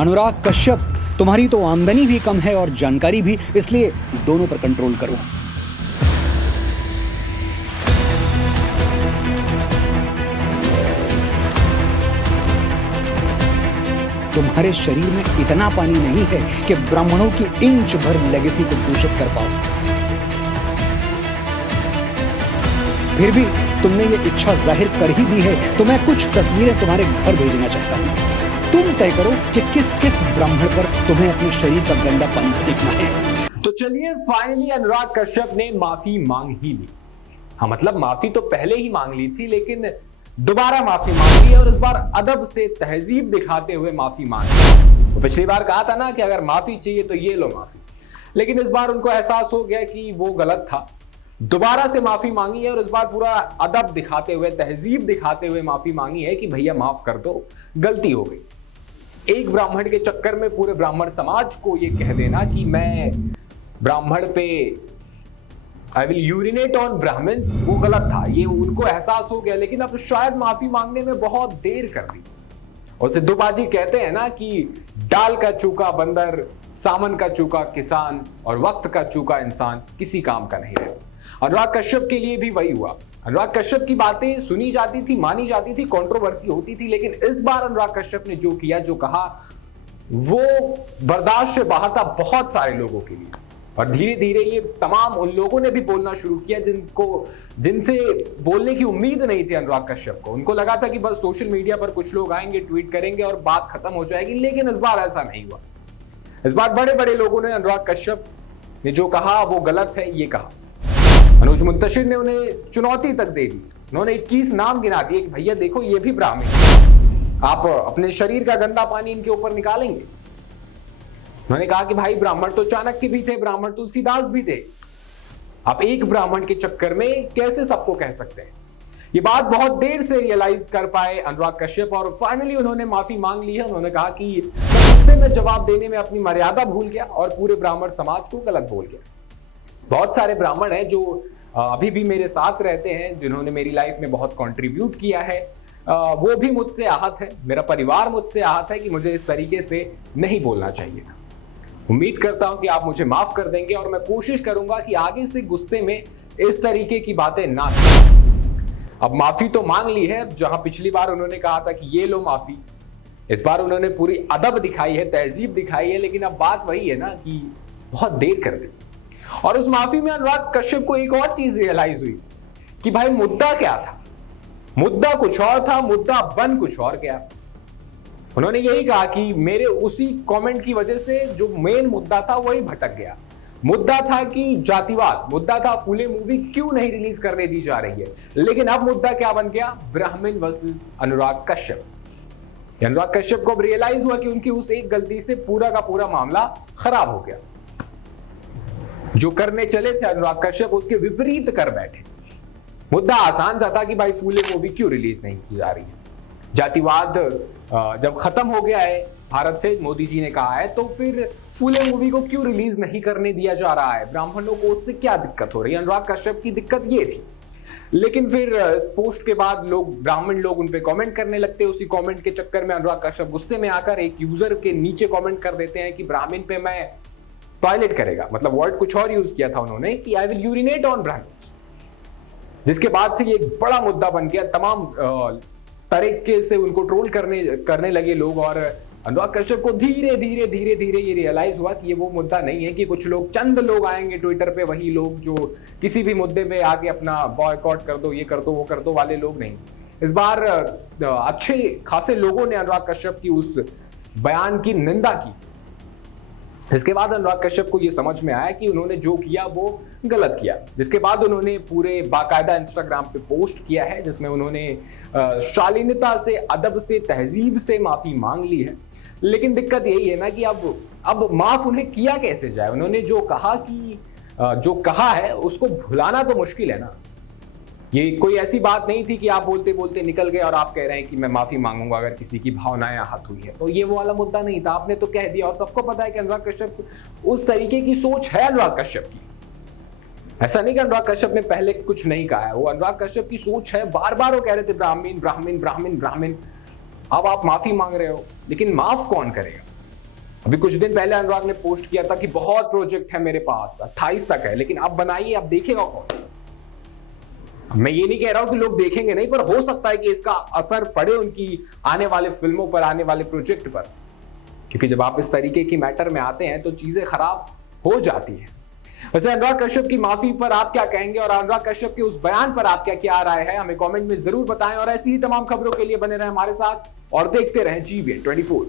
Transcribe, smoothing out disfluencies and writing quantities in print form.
अनुराग कश्यप, तुम्हारी तो आमदनी भी कम है और जानकारी भी, इसलिए दोनों पर कंट्रोल करो। तुम्हारे शरीर में इतना पानी नहीं है कि ब्राह्मणों की इंच भर लेगेसी को दूषित कर पाओ। फिर भी तुमने ये इच्छा जाहिर कर ही दी है, तो मैं कुछ तस्वीरें तुम्हारे घर भेजना चाहता हूं। तुम तय करो कि किस किस ब्राह्मण पर तुम्हें अपने शरीर का गंदा पानी फेंकना है। तो चलिए, फाइनली अनुराग कश्यप ने माफी मांग ही ली। हाँ, मतलब माफी तो पहले ही मांग ली थी, लेकिन दोबारा माफी मांग ली है और इस बार अदब से तहजीब दिखाते हुए माफी मांगी। तो पिछली बार कहा था ना कि अगर माफी चाहिए तो ये लो माफी, लेकिन इस बार उनको एहसास हो गया कि वो गलत था। दोबारा से माफी मांगी है और इस बार पूरा अदब दिखाते हुए, तहजीब दिखाते हुए माफी मांगी है कि भैया माफ कर दो, गलती हो गई। एक ब्राह्मण के चक्कर में पूरे ब्राह्मण समाज को ये कह देना कि मैं ब्राह्मण पे I will urinate on Brahmins, वो गलत था, ये उनको एहसास हो गया। लेकिन अब शायद माफी मांगने में बहुत देर कर दी। और सिद्धोबाजी कहते हैं ना कि डाल का चूका बंदर, सामन का चूका किसान और वक्त का चूका इंसान किसी काम का नहीं रहता। अनुराग कश्यप के लिए भी वही हुआ। अनुराग कश्यप की बातें सुनी जाती थी, मानी जाती थी, कंट्रोवर्सी होती थी, लेकिन इस बार अनुराग कश्यप ने जो किया, जो कहा, वो बर्दाश्त से बाहर था बहुत सारे लोगों के लिए। और धीरे धीरे ये तमाम उन लोगों ने भी बोलना शुरू किया जिनसे बोलने की उम्मीद नहीं थी अनुराग कश्यप को। उनको लगा था कि बस सोशल मीडिया पर कुछ लोग आएंगे, ट्वीट करेंगे और बात खत्म हो जाएगी, लेकिन इस बार ऐसा नहीं हुआ। इस बार बड़े बड़े लोगों ने अनुराग कश्यप ने जो कहा वो गलत है ये कहा। मनोज मुंतशिर ने उन्हें चुनौती तक दे दी। उन्होंने 21 नाम गिना दिए कि भैया देखो ये भी ब्राह्मण, आप अपने शरीर का गंदा पानी इनके ऊपर निकालेंगे। उन्होंने कहा कि भाई ब्राह्मण तो चाणक्य भी थे, ब्राह्मण तुलसीदास भी थे, आप एक ब्राह्मण के चक्कर में कैसे सबको कह सकते हैं। ये बात बहुत देर से रियलाइज कर पाए अनुराग कश्यप और फाइनली उन्होंने माफी मांग ली है। उन्होंने कहा कि गुस्से में जवाब देने में अपनी मर्यादा भूल गया और पूरे ब्राह्मण समाज को गलत बोल गया। बहुत सारे ब्राह्मण हैं जो अभी भी मेरे साथ रहते हैं, जिन्होंने मेरी लाइफ में बहुत कंट्रीब्यूट किया है, वो भी मुझसे आहत है, मेरा परिवार मुझसे आहत है कि मुझे इस तरीके से नहीं बोलना चाहिए था। उम्मीद करता हूं कि आप मुझे माफ कर देंगे और मैं कोशिश करूंगा कि आगे से गुस्से में इस तरीके की बातें ना करें। अब माफी तो मांग ली है, जहां पिछली बार उन्होंने कहा था कि ये लो माफी, इस बार उन्होंने पूरी अदब दिखाई है, तहजीब दिखाई है, लेकिन अब बात वही है ना कि बहुत देर कर दी। और उस माफी में अनुराग कश्यप को एक और चीज रियलाइज हुई कि भाई मुद्दा क्या था। मुद्दा कुछ और था, मुद्दा बन कुछ और गया। उन्होंने यही कहा कि मेरे उसी कमेंट की वजह से जो मेन मुद्दा था वही भटक गया। मुद्दा था कि जातिवाद, मुद्दा था फूले मूवी क्यों नहीं रिलीज करने दी जा रही है, लेकिन अब मुद्दा क्या बन गया, ब्राह्मण वर्सेस अनुराग कश्यप। अनुराग कश्यप को अब रियलाइज हुआ कि उनकी उस एक गलती से पूरा का पूरा मामला खराब हो गया। जो करने चले थे अनुराग कश्यप उसके विपरीत कर बैठे। मुद्दा आसान सा था कि भाई फूले मूवी क्यों रिलीज नहीं की जा रही है। जातिवाद जब खत्म हो गया है भारत से, मोदी जी ने कहा है, तो फिर फूले मूवी को क्यों रिलीज नहीं करने दिया जा रहा है, ब्राह्मणों को उससे क्या दिक्कत हो रही है। अनुराग कश्यप की दिक्कत ये थी। लेकिन फिर इस पोस्ट के बाद ब्राह्मण लोग उन पे कमेंट करने लगते। उसी कमेंट के चक्कर में अनुराग कश्यप गुस्से में आकर एक यूजर के नीचे कमेंट कर देते हैं कि ब्राह्मण पे मैं टॉयलेट करेगा, मतलब वर्ड कुछ और यूज किया था उन्होंने कि I will urinate on Brahmins. जिसके बाद से ये एक बड़ा मुद्दा बन गया। तमाम तरीके से उनको ट्रोल करने लगे लोग और अनुराग कश्यप को धीरे धीरे ये रियलाइज हुआ कि ये वो मुद्दा नहीं है कि कुछ लोग, चंद लोग आएंगे ट्विटर पे, वही लोग जो किसी भी मुद्दे पे आके अपना बॉयकॉट कर दो, ये कर दो, वो कर दो वाले लोग नहीं। इस बार अच्छे खासे लोगों ने अनुराग कश्यप की उस बयान की निंदा की। इसके बाद अनुराग कश्यप को यह समझ में आया कि उन्होंने जो किया वो गलत किया। जिसके बाद उन्होंने पूरे बाकायदा इंस्टाग्राम पे पोस्ट किया है जिसमें उन्होंने शालीनता से, अदब से, तहजीब से माफी मांग ली है। लेकिन दिक्कत यही है ना कि अब माफ उन्हें किया कैसे जाए। उन्होंने जो कहा है उसको भुलाना तो मुश्किल है ना। ये कोई ऐसी बात नहीं थी कि आप बोलते बोलते निकल गए और आप कह रहे हैं कि मैं माफी मांगूंगा अगर किसी की भावनाएं आहत हुई है। तो ये वो वाला मुद्दा नहीं था, आपने तो कह दिया और सबको पता है कि अनुराग कश्यप उस तरीके की सोच है अनुराग कश्यप की। ऐसा नहीं कि अनुराग कश्यप ने पहले कुछ नहीं कहा है, वो अनुराग कश्यप की सोच है। बार बार वो कह रहे थे ब्राह्मण ब्राह्मण ब्राह्मण ब्राह्मण। अब आप माफी मांग रहे हो, लेकिन माफ कौन करेगा? अभी कुछ दिन पहले अनुराग ने पोस्ट किया था कि बहुत प्रोजेक्ट है मेरे पास, 28 तक है, लेकिन अब बनाइए, अब देखेगा कौन। मैं ये नहीं कह रहा हूं कि लोग देखेंगे नहीं, पर हो सकता है कि इसका असर पड़े उनकी आने वाले फिल्मों पर, आने वाले प्रोजेक्ट पर, क्योंकि जब आप इस तरीके की मैटर में आते हैं तो चीजें खराब हो जाती हैं। वैसे अनुराग कश्यप की माफी पर आप क्या कहेंगे और अनुराग कश्यप के उस बयान पर आप क्या राय है, हमें कमेंट में जरूर बताएं। और ऐसी ही तमाम खबरों के लिए बने रहें हमारे साथ और देखते रहें GBN 24।